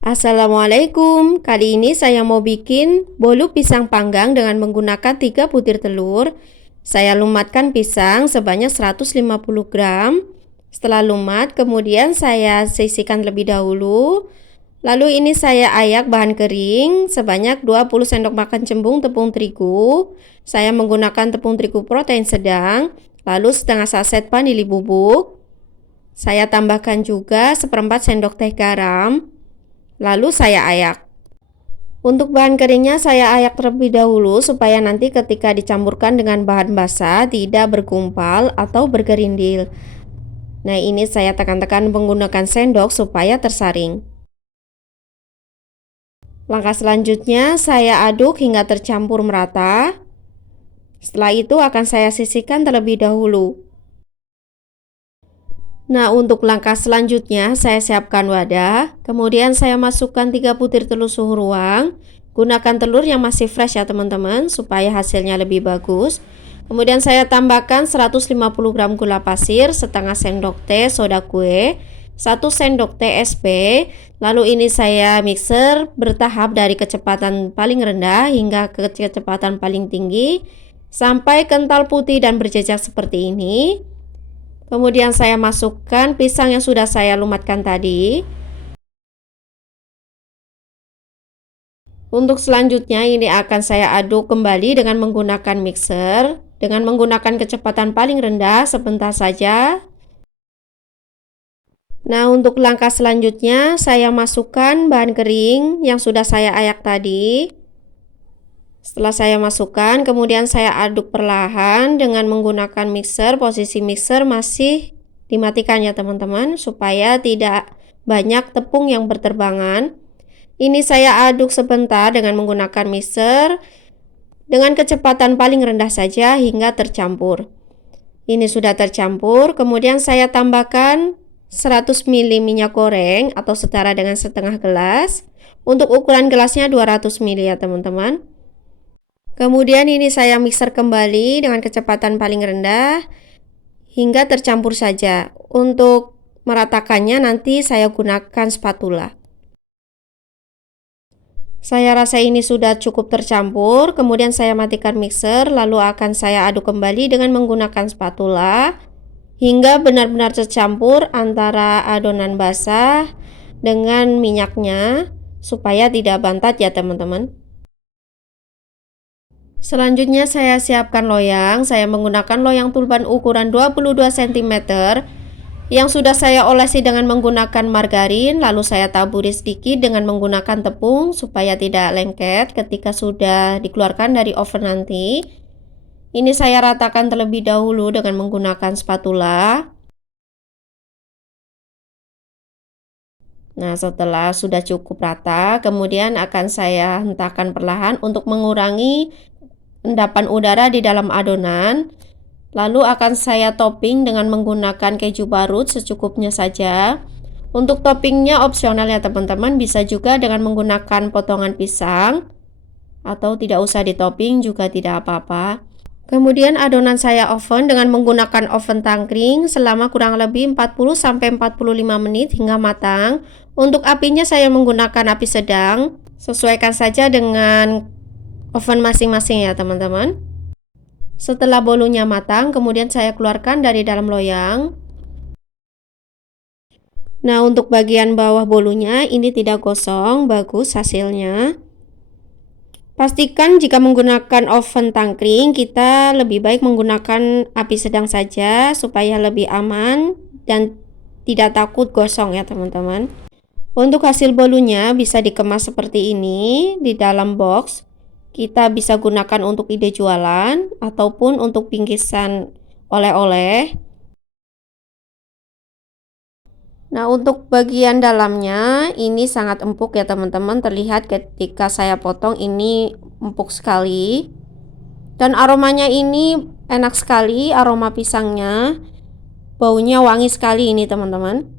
Assalamualaikum, kali ini saya mau bikin bolu pisang panggang dengan menggunakan 3 butir telur. Saya lumatkan pisang sebanyak 150 gram. Setelah lumat, kemudian saya sisihkan terlebih dahulu. Lalu ini saya ayak bahan kering sebanyak 20 sendok makan cembung tepung terigu. Saya menggunakan tepung terigu protein sedang, lalu setengah saset vanili bubuk. Saya tambahkan juga seperempat sendok teh garam. Lalu saya ayak. Untuk bahan keringnya saya ayak terlebih dahulu supaya nanti ketika dicampurkan dengan bahan basah tidak bergumpal atau bergerindil. Nah, ini saya tekan-tekan menggunakan sendok supaya tersaring. Langkah selanjutnya saya aduk hingga tercampur merata. Setelah itu akan saya sisihkan terlebih dahulu. Nah, untuk langkah selanjutnya saya siapkan wadah, kemudian saya masukkan 3 butir telur suhu ruang. Gunakan telur yang masih fresh ya teman-teman, supaya hasilnya lebih bagus. Kemudian saya tambahkan 150 gram gula pasir, setengah sendok teh soda kue, 1 sendok teh SB. Lalu ini saya mixer bertahap dari kecepatan paling rendah hingga ke kecepatan paling tinggi, sampai kental putih dan berjejak seperti ini. Kemudian saya masukkan pisang yang sudah saya lumatkan tadi. Untuk selanjutnya ini akan saya aduk kembali dengan menggunakan mixer. Dengan menggunakan kecepatan paling rendah sebentar saja. Nah, untuk langkah selanjutnya saya masukkan bahan kering yang sudah saya ayak tadi. Setelah saya masukkan, kemudian saya aduk perlahan dengan menggunakan mixer. Posisi mixer masih dimatikan ya teman-teman, supaya tidak banyak tepung yang berterbangan. Ini saya aduk sebentar dengan menggunakan mixer dengan kecepatan paling rendah saja hingga tercampur. Ini sudah tercampur, kemudian saya tambahkan 100 ml minyak goreng atau setara dengan setengah gelas. Untuk ukuran gelasnya 200 ml ya teman-teman. Kemudian ini saya mixer kembali dengan kecepatan paling rendah hingga tercampur saja. Untuk meratakannya nanti saya gunakan spatula. Saya rasa ini sudah cukup tercampur, kemudian saya matikan mixer, lalu akan saya aduk kembali dengan menggunakan spatula hingga benar-benar tercampur antara adonan basah dengan minyaknya supaya tidak bantat ya teman-teman. Selanjutnya saya siapkan loyang. Saya menggunakan loyang tulpan ukuran 22 cm yang sudah saya olesi dengan menggunakan margarin, lalu saya taburi sedikit dengan menggunakan tepung supaya tidak lengket ketika sudah dikeluarkan dari oven nanti. Ini saya ratakan terlebih dahulu dengan menggunakan spatula. Nah, setelah sudah cukup rata, kemudian akan saya hentakan perlahan untuk mengurangi endapan udara di dalam adonan. Lalu akan saya topping dengan menggunakan keju parut secukupnya saja. Untuk toppingnya opsional ya teman-teman, bisa juga dengan menggunakan potongan pisang atau tidak usah ditopping juga tidak apa-apa. Kemudian adonan saya oven dengan menggunakan oven tangkring selama kurang lebih 40-45 menit hingga matang. Untuk apinya saya menggunakan api sedang, sesuaikan saja dengan oven masing-masing ya teman-teman. Setelah bolunya matang, kemudian saya keluarkan dari dalam loyang. Nah, untuk bagian bawah bolunya ini tidak gosong, bagus hasilnya. Pastikan jika menggunakan oven tangkring, kita lebih baik menggunakan api sedang saja supaya lebih aman dan tidak takut gosong ya teman-teman. Untuk hasil bolunya bisa dikemas seperti ini di dalam box. Kita bisa gunakan untuk ide jualan ataupun untuk bingkisan oleh-oleh. Nah, untuk bagian dalamnya ini sangat empuk ya teman-teman. Terlihat ketika saya potong ini empuk sekali. Dan aromanya ini enak sekali, aroma pisangnya. Baunya wangi sekali ini teman-teman.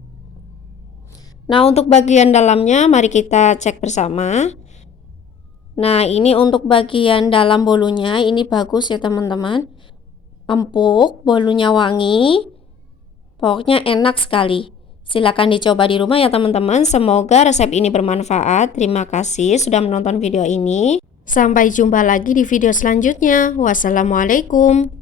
Nah, untuk bagian dalamnya mari kita cek bersama. Nah, ini untuk bagian dalam bolunya ini bagus ya teman-teman. Empuk, bolunya wangi. Pokoknya enak sekali. Silakan dicoba di rumah ya teman-teman. Semoga resep ini bermanfaat. Terima kasih sudah menonton video ini. Sampai jumpa lagi di video selanjutnya. Wassalamualaikum.